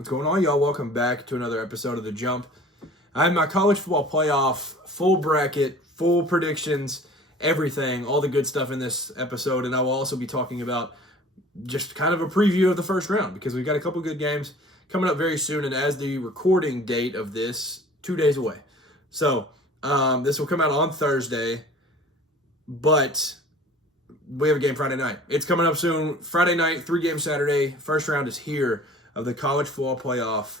What's going on, y'all? Welcome back to another episode of The Jump. I have my college football playoff, full bracket, full predictions, everything, all the good stuff in this episode, and I will also be talking about just kind of a preview of the first round because we've got a couple good games coming up very soon, and as the recording date of this, 2 days away. So, this will come out on Thursday, but we have a game Friday night. It's coming up soon. Friday night, 3-game Saturday. First round is here of the college football playoff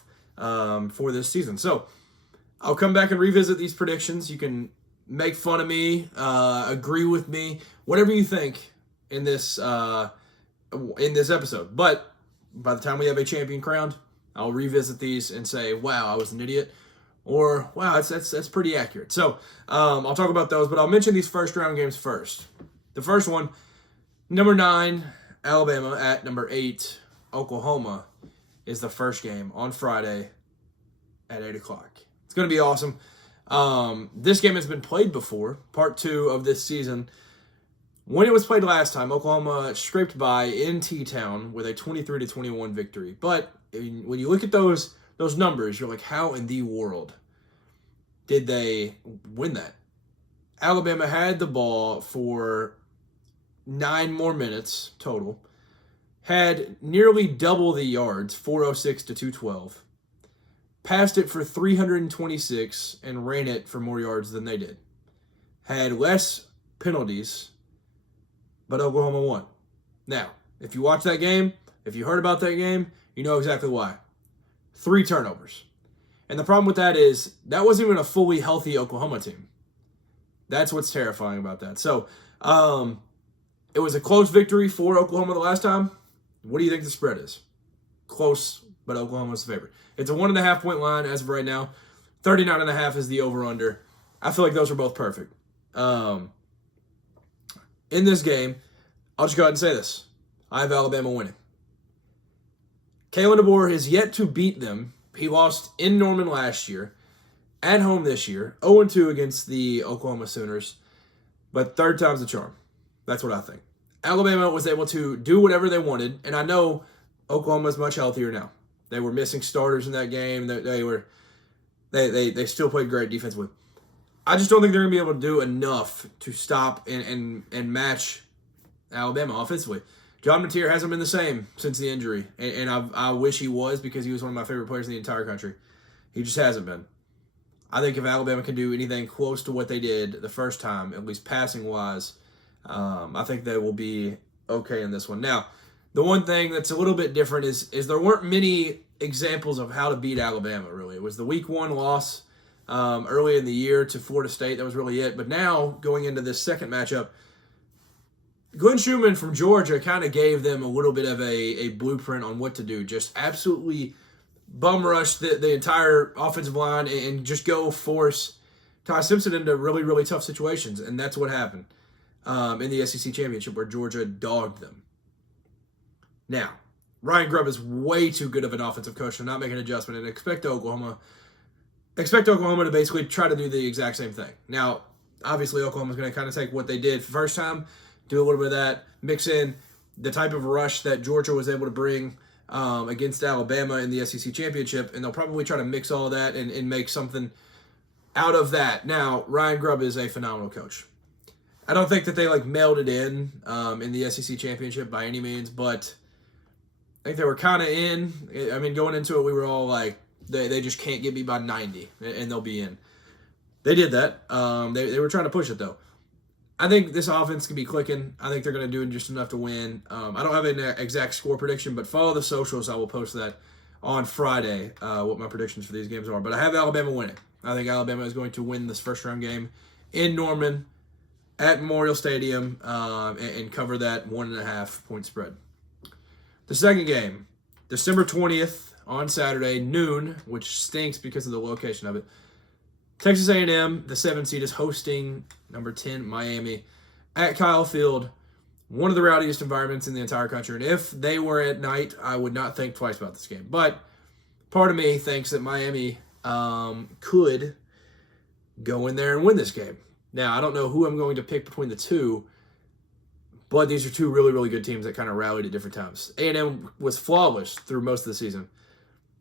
for this season. So I'll come back and revisit these predictions. You can make fun of me, agree with me, whatever you think in this episode. But by the time we have a champion crowned, I'll revisit these and say, wow, I was an idiot. Or, wow, that's pretty accurate. So I'll talk about those, but I'll mention these first round games first. The first one, number 9, Alabama at number 8, Oklahoma, is the first game on Friday at 8 o'clock. It's going to be awesome. This game has been played before, part 2 of this season. When it was played last time, Oklahoma scraped by in T-Town with a 23-21 victory. But when you look at those numbers, you're like, how in the world did they win that? Alabama had the ball for 9 more minutes total, had nearly double the yards, 406 to 212, passed it for 326, and ran it for more yards than they did. Had less penalties, but Oklahoma won. Now, if you watch that game, if you heard about that game, you know exactly why. 3 turnovers. And the problem with that is that wasn't even a fully healthy Oklahoma team. That's what's terrifying about that. So, it was a close victory for Oklahoma the last time. What do you think the spread is? Close, but Oklahoma's the favorite. It's a 1.5-point line as of right now. 39.5 is the over-under. I feel like those are both perfect. In this game, I'll just go ahead and say this. I have Alabama winning. Kalen DeBoer has yet to beat them. He lost in Norman last year, at home this year, 0-2 against the Oklahoma Sooners, but third time's the charm. That's what I think. Alabama was able to do whatever they wanted, and I know Oklahoma's much healthier now. They were missing starters in that game. They still played great defensively. I just don't think they're going to be able to do enough to stop and match Alabama offensively. John Mateer hasn't been the same since the injury, and I wish he was because he was one of my favorite players in the entire country. He just hasn't been. I think if Alabama can do anything close to what they did the first time, at least passing-wise, I think they will be okay in this one. Now, the one thing that's a little bit different is there weren't many examples of how to beat Alabama, really. It was the Week 1 loss early in the year to Florida State. That was really it. But now, going into this second matchup, Glenn Schumann from Georgia kind of gave them a little bit of a blueprint on what to do. Just absolutely bum rush the entire offensive line and just go force Ty Simpson into really, really tough situations. And that's what happened in the SEC Championship where Georgia dogged them. Now, Ryan Grubb is way too good of an offensive coach to not make an adjustment and expect Oklahoma to basically try to do the exact same thing. Now, obviously, Oklahoma's going to kind of take what they did first time, do a little bit of that, mix in the type of rush that Georgia was able to bring against Alabama in the SEC Championship, and they'll probably try to mix all that and make something out of that. Now, Ryan Grubb is a phenomenal coach. I don't think that they mailed it in the SEC Championship by any means, but I think they were kind of in. I mean, going into it, we were all like, they just can't get beat by 90, and they'll be in. They did that. They were trying to push it, though. I think this offense can be clicking. I think they're going to do just enough to win. I don't have an exact score prediction, but follow the socials. I will post that on Friday, what my predictions for these games are. But I have Alabama winning. I think Alabama is going to win this first-round game in Norman at Memorial Stadium and cover that 1.5-point spread. The second game, December 20th on Saturday, noon, which stinks because of the location of it. Texas A&M, the 7th seed, is hosting number 10, Miami, at Kyle Field, one of the rowdiest environments in the entire country. And if they were at night, I would not think twice about this game. But part of me thinks that Miami could go in there and win this game. Now, I don't know who I'm going to pick between the two, but these are two really, really good teams that kind of rallied at different times. A&M was flawless through most of the season.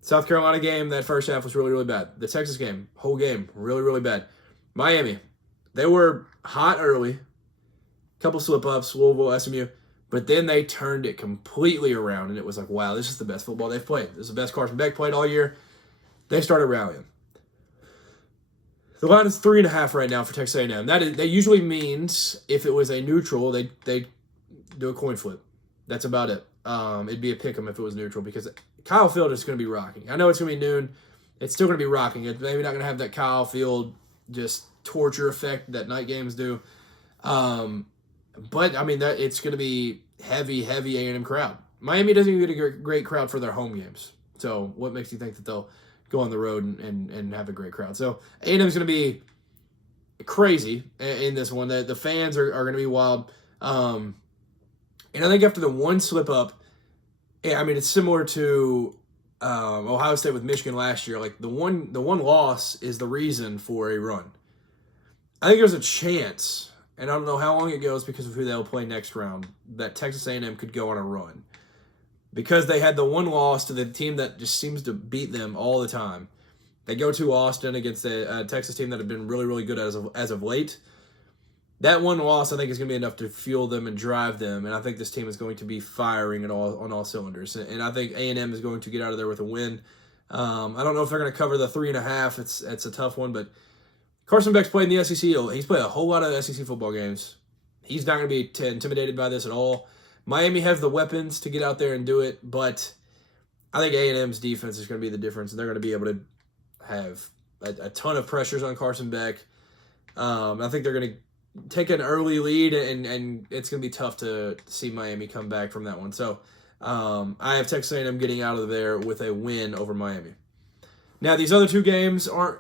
South Carolina game, that first half was really, really bad. The Texas game, whole game, really, really bad. Miami, they were hot early, couple slip-ups, Louisville, SMU, but then they turned it completely around, and it was like, wow, this is the best football they've played. This is the best Carson Beck played all year. They started rallying. The line is 3.5 right now for Texas A&M. That usually means if it was a neutral, they do a coin flip. That's about it. It'd be a pick 'em if it was neutral because Kyle Field is going to be rocking. I know it's going to be noon. It's still going to be rocking. It's maybe not going to have that Kyle Field just torture effect that night games do. But, I mean, it's going to be heavy A&M crowd. Miami doesn't even get a great crowd for their home games. So what makes you think that they'll go on the road and have a great crowd? So A&M's going to be crazy in this one. The fans are going to be wild. And I think after the one slip-up, I mean, it's similar to Ohio State with Michigan last year. Like, the one loss is the reason for a run. I think there's a chance, and I don't know how long it goes because of who they'll play next round, that Texas A&M could go on a run. Because they had the one loss to the team that just seems to beat them all the time. They go to Austin against a Texas team that have been really, really good as of late. That one loss, I think, is going to be enough to fuel them and drive them, and I think this team is going to be firing on all cylinders. And I think A&M is going to get out of there with a win. I don't know if they're going to cover the 3.5. It's a tough one, but Carson Beck's played in the SEC. He's played a whole lot of SEC football games. He's not going to be intimidated by this at all. Miami has the weapons to get out there and do it, but I think A&M's defense is going to be the difference, and they're going to be able to have a ton of pressures on Carson Beck. I think they're going to take an early lead, and it's going to be tough to see Miami come back from that one. So I have Texas A&M getting out of there with a win over Miami. Now, these other two games aren't,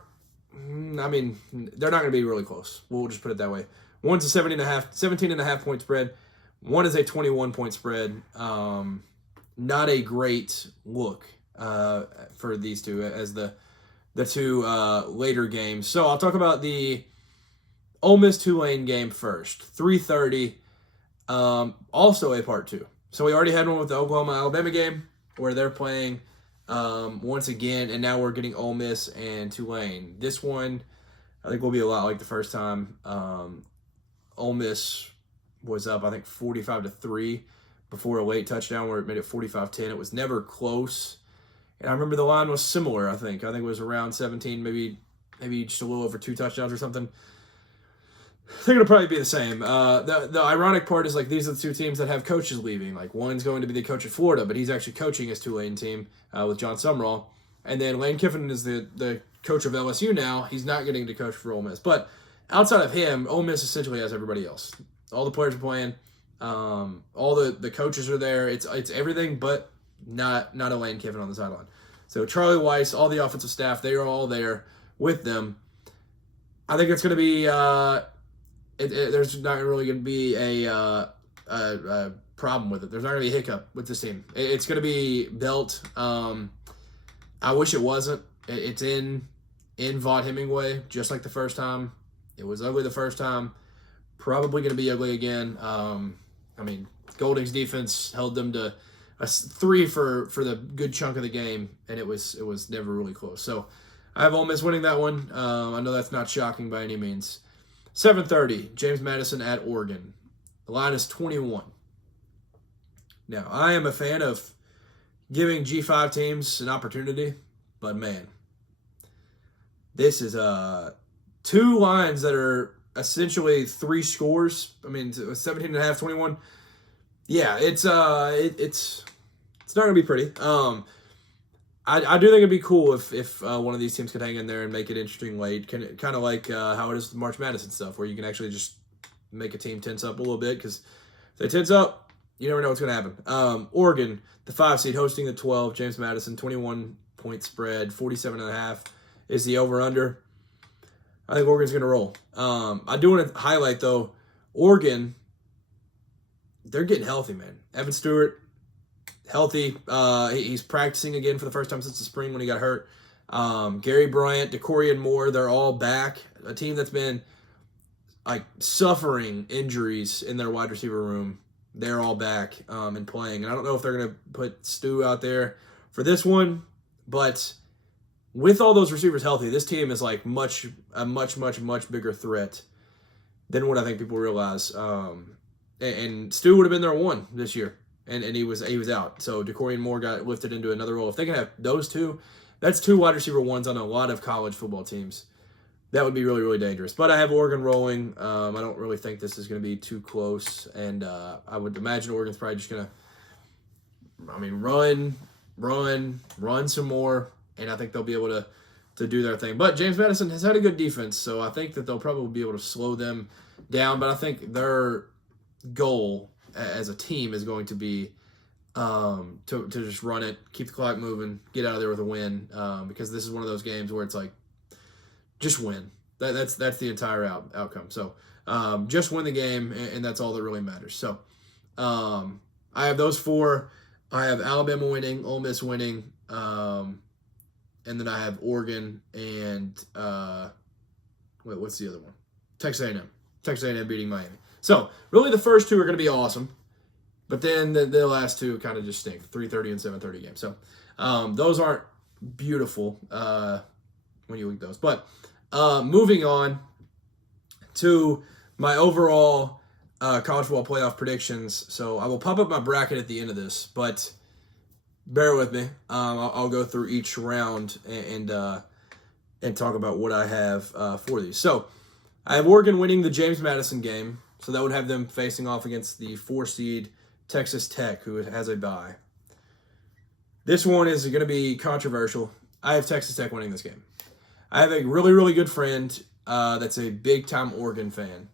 I mean, they're not going to be really close. We'll just put it that way. One's a 17.5 point spread. One is a 21-point spread. Not a great look for these two as the two later games. So I'll talk about the Ole Miss-Tulane game first. 3:30. Also a part two. So we already had one with the Oklahoma-Alabama game where they're playing once again, and now we're getting Ole Miss and Tulane. This one, I think, will be a lot like the first time. Ole Miss was up, I think, 45-3 before a late touchdown where it made it 45-10. It was never close. And I remember the line was similar, I think. I think it was around 17, maybe just a little over 2 touchdowns or something. I think it'll probably be the same. The ironic part is, like, these are the two teams that have coaches leaving. Like, one's going to be the coach at Florida, but he's actually coaching his Tulane team with John Sumrall. And then Lane Kiffin is the coach of LSU now. He's not getting to coach for Ole Miss. But outside of him, Ole Miss essentially has everybody else. All the players are playing. All the coaches are there. It's everything but not a Lane Kiffin on the sideline. So Charlie Weiss, all the offensive staff, they are all there with them. I think it's going to be there's not really going to be a problem with it. There's not going to be a hiccup with this team. It's going to be built. I wish it wasn't. It's in Vaught Hemingway, just like the first time. It was ugly the first time. Probably going to be ugly again. I mean, Golding's defense held them to a 3 for the good chunk of the game, and it was never really close. So I have Ole Miss winning that one. I know that's not shocking by any means. 7:30, James Madison at Oregon. The line is 21. Now, I am a fan of giving G5 teams an opportunity, but man, this is 2 lines that are essentially 3 scores. I mean, 17.5, 21. Yeah, it's not gonna be pretty. I do think it'd be cool if one of these teams could hang in there and make it interesting late. Kind of like how it is with March Madness and stuff, where you can actually just make a team tense up a little bit, because if they tense up, you never know what's going to happen. Oregon, the 5 seed, hosting the 12, James Madison, 21-point spread, 47.5 is the over-under. I think Oregon's going to roll. I do want to highlight, though, Oregon, they're getting healthy, man. Evan Stewart, healthy. He's practicing again for the first time since the spring when he got hurt. Gary Bryant, DeCorian Moore, they're all back. A team that's been like suffering injuries in their wide receiver room. They're all back and playing. And I don't know if they're going to put Stu out there for this one, But with all those receivers healthy, this team is like a much bigger threat than what I think people realize. And Stu would have been their one this year, and he was out. So DeCorian Moore got lifted into another role. If they can have those two, that's two wide receiver ones on a lot of college football teams. That would be really dangerous. But I have Oregon rolling. I don't really think this is going to be too close, and I would imagine Oregon's probably just going to, run some more, and I think they'll be able to do their thing. But James Madison has had a good defense, so I think that they'll probably be able to slow them down. But I think their goal as a team is going to be to just run it, keep the clock moving, get out of there with a win, because this is one of those games where it's like, just win. That's the entire outcome. So just win the game, and that's all that really matters. So I have those four. I have Alabama winning, Ole Miss winning, and then I have Oregon and what's the other one? Texas A&M. Texas A&M beating Miami. So really the first two are going to be awesome, but then the last two kind of just stink. 3:30 and 7:30 games. So those aren't beautiful when you look at those. But moving on to my overall college football playoff predictions. So I will pop up my bracket at the end of this, but bear with me. I'll go through each round and talk about what I have for these. So I have Oregon winning the James Madison game. So that would have them facing off against the 4-seed Texas Tech, who has a bye. This one is going to be controversial. I have Texas Tech winning this game. I have a really good friend that's a big-time Oregon fan,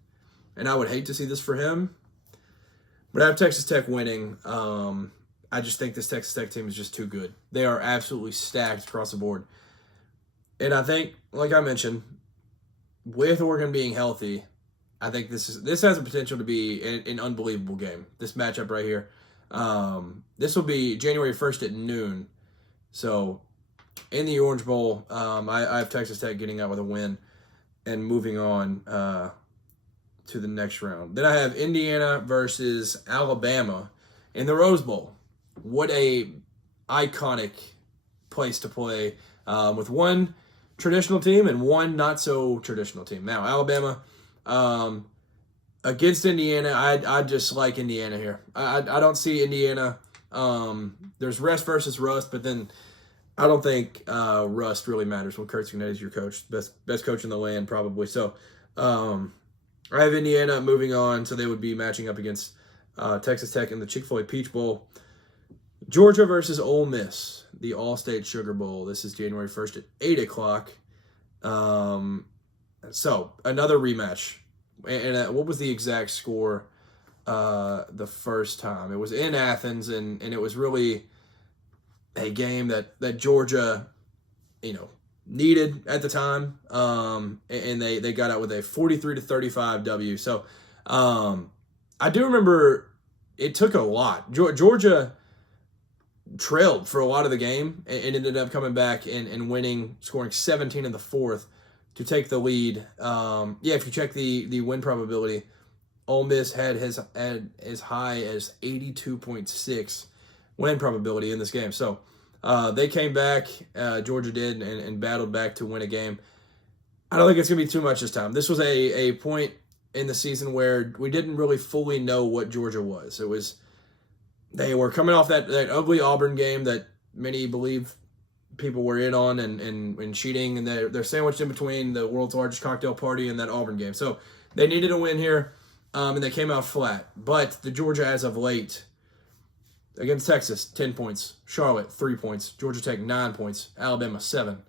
and I would hate to see this for him, but I have Texas Tech winning. I just think this Texas Tech team is just too good. They are absolutely stacked across the board. And I think, like I mentioned, with Oregon being healthy, I think this has the potential to be an unbelievable game. This matchup right here. This will be January 1st at noon. So in the Orange Bowl, I have Texas Tech getting out with a win and moving on to the next round. Then I have Indiana versus Alabama in the Rose Bowl. What a iconic place to play with one traditional team and one not so traditional team. Now Alabama against Indiana, I just like Indiana here. I don't see Indiana. There's rest versus rust, but then I don't think rust really matters when Kurt Cignetti's your coach, best coach in the land probably. So I have Indiana moving on, so they would be matching up against Texas Tech in the Chick-fil-A Peach Bowl. Georgia versus Ole Miss, the All-State Sugar Bowl. This is January 1st at 8 o'clock. So another rematch. And what was the exact score the first time? It was in Athens, and it was really a game that Georgia, needed at the time. And they got out with a 43-35 W. So I do remember it took a lot. Georgia trailed for a lot of the game and ended up coming back and winning, scoring 17 in the fourth to take the lead. If you check the win probability, Ole Miss had as high as 82.6 win probability in this game. So they came back, Georgia did, and battled back to win a game. I don't think it's going to be too much this time. This was a point in the season where we didn't really fully know what Georgia was. They were coming off that ugly Auburn game that many believe people were in on and cheating, and they're sandwiched in between the world's largest cocktail party and that Auburn game. So they needed a win here, and they came out flat. But the Georgia as of late, against Texas, 10 points. Charlotte, 3 points. Georgia Tech, 9 points. Alabama, 7.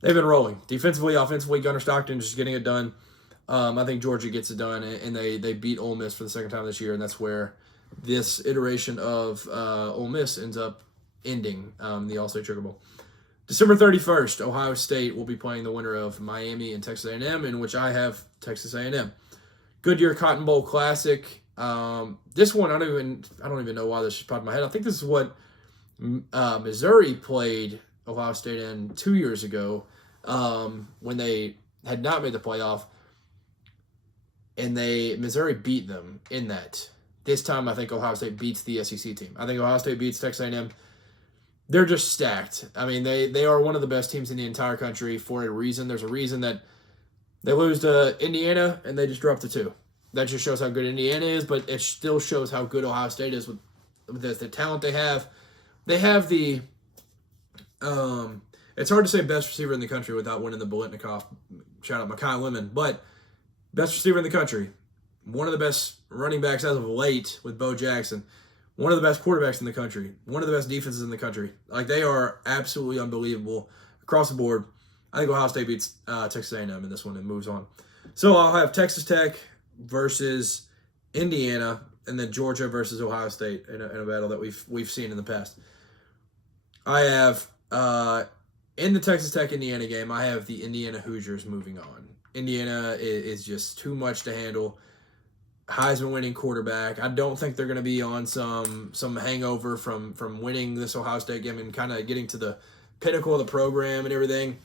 They've been rolling. Defensively, offensively, Gunnar Stockton just getting it done. I think Georgia gets it done, and they beat Ole Miss for the second time this year, and that's where this iteration of Ole Miss ends up ending the All-State Sugar Bowl. December 31st, Ohio State will be playing the winner of Miami and Texas A&M, in which I have Texas A&M. Goodyear Cotton Bowl Classic. This one, I don't even know why this just popped in my head. I think this is what Missouri played Ohio State in 2 years ago when they had not made the playoff, and Missouri beat them in that. This time, I think Ohio State beats the SEC team. I think Ohio State beats Texas A&M. they're just stacked. I mean, they are one of the best teams in the entire country for a reason. There's a reason that they lose to Indiana and they just drop to 2. That just shows how good Indiana is, but it still shows how good Ohio State is with the talent they have. They have the it's hard to say best receiver in the country without winning the Bolitnikoff. Shout out Mekhi Lemon, but best receiver in the country. One of the best running backs as of late with Bo Jackson. One of the best quarterbacks in the country. One of the best defenses in the country. Like, they are absolutely unbelievable across the board. I think Ohio State beats Texas A&M in this one and moves on. So I'll have Texas Tech versus Indiana, and then Georgia versus Ohio State in a battle that we've seen in the past. I have in the Texas Tech Indiana game, I have the Indiana Hoosiers moving on. Indiana is just too much to handle. Heisman winning quarterback. I don't think they're going to be on some hangover from winning this Ohio State game and kind of getting to the pinnacle of the program and everything.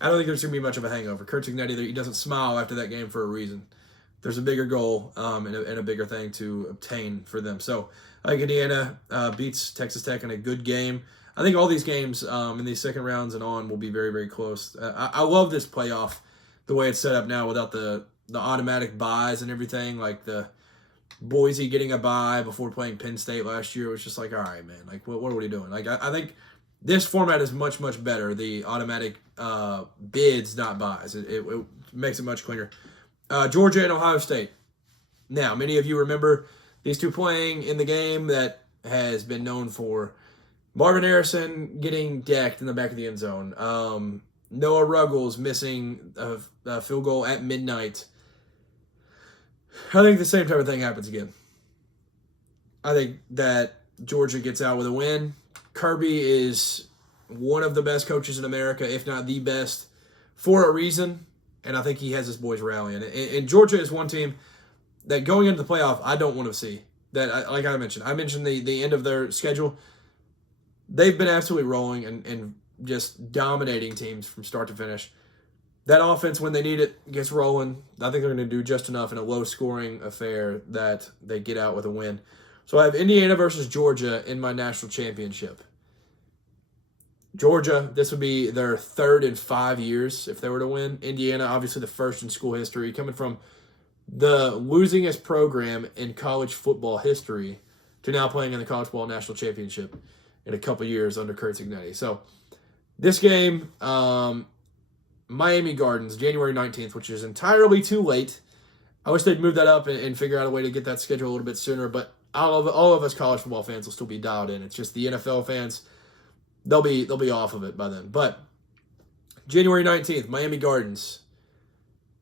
I don't think there's going to be much of a hangover. Curt Cignetti, he doesn't smile after that game for a reason. There's a bigger goal and a bigger thing to obtain for them. So I think Indiana beats Texas Tech in a good game. I think all these games in these second rounds and on will be very, very close. I love this playoff, the way it's set up now without the automatic buys and everything. Like the Boise getting a bye before playing Penn State last year. It was just like, all right, man, like what are we doing? Like I think this format is much, much better. The automatic bids, not buys. It makes it much cleaner. Georgia and Ohio State. Now, many of you remember these two playing in the game that has been known for Marvin Harrison getting decked in the back of the end zone. Noah Ruggles missing a field goal at midnight. I think the same type of thing happens again. I think that Georgia gets out with a win. Kirby is one of the best coaches in America, if not the best, for a reason. And I think he has his boys rallying. And Georgia is one team that going into the playoff, I don't want to see. That, like I mentioned the end of their schedule. They've been absolutely rolling and just dominating teams from start to finish. That offense, when they need it, gets rolling. I think they're going to do just enough in a low-scoring affair that they get out with a win. So I have Indiana versus Georgia in my national championship. Georgia, this would be their third in 5 years if they were to win. Indiana, obviously the first in school history, coming from the losingest program in college football history to now playing in the college football national championship in a couple years under Curt Cignetti. So this game, Miami Gardens, January 19th, which is entirely too late. I wish they'd move that up and figure out a way to get that schedule a little bit sooner, but all of us college football fans will still be dialed in. It's just the NFL fans, they'll be off of it by then. But January 19th, Miami Gardens,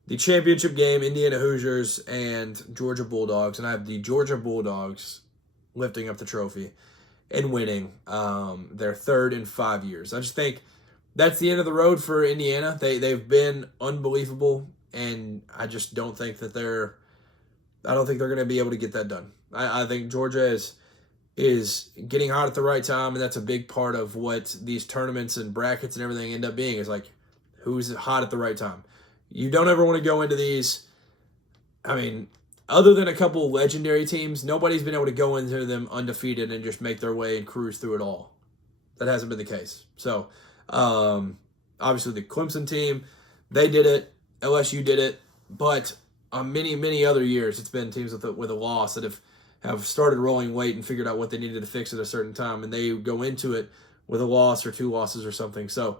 the championship game, Indiana Hoosiers and Georgia Bulldogs, and I have the Georgia Bulldogs lifting up the trophy and winning their third in 5 years. I just think that's the end of the road for Indiana. They've been unbelievable, and I just don't think that they're going to be able to get that done. I think Georgia is getting hot at the right time, and that's a big part of what these tournaments and brackets and everything end up being, is like who's hot at the right time. You don't ever want to go into these, I mean, other than a couple legendary teams, nobody's been able to go into them undefeated and just make their way and cruise through it all. That hasn't been the case. So, obviously the Clemson team, they did it. LSU did it. But on many, many other years, it's been teams with a loss that have started rolling late and figured out what they needed to fix at a certain time, and they go into it with a loss or two losses or something. So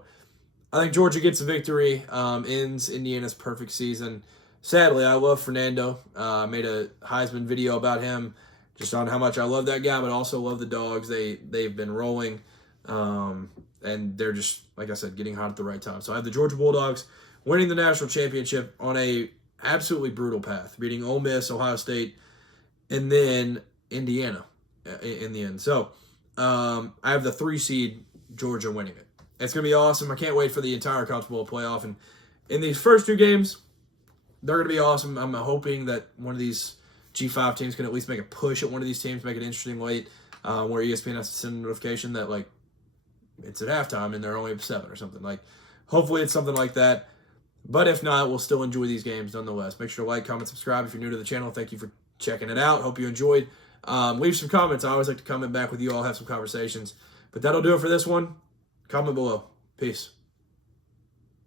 I think Georgia gets a victory, ends Indiana's perfect season. Sadly, I love Fernando. I made a Heisman video about him just on how much I love that guy, but also love the Dogs. They've been rolling, and they're just, like I said, getting hot at the right time. So I have the Georgia Bulldogs winning the national championship on a absolutely brutal path, beating Ole Miss, Ohio State, and then Indiana in the end. So I have the 3 seed Georgia winning it. It's going to be awesome. I can't wait for the entire college football playoff. And in these first 2 games, they're going to be awesome. I'm hoping that one of these G5 teams can at least make a push at one of these teams, make it interesting late, where ESPN has to send a notification that, like, it's at halftime and they're only up 7 or something. Like, hopefully it's something like that. But if not, we'll still enjoy these games nonetheless. Make sure to like, comment, subscribe if you're new to the channel. Thank you for checking it out. Hope you enjoyed. Leave some comments. I always like to comment back with you all, have some conversations. But that'll do it for this one. Comment below. Peace.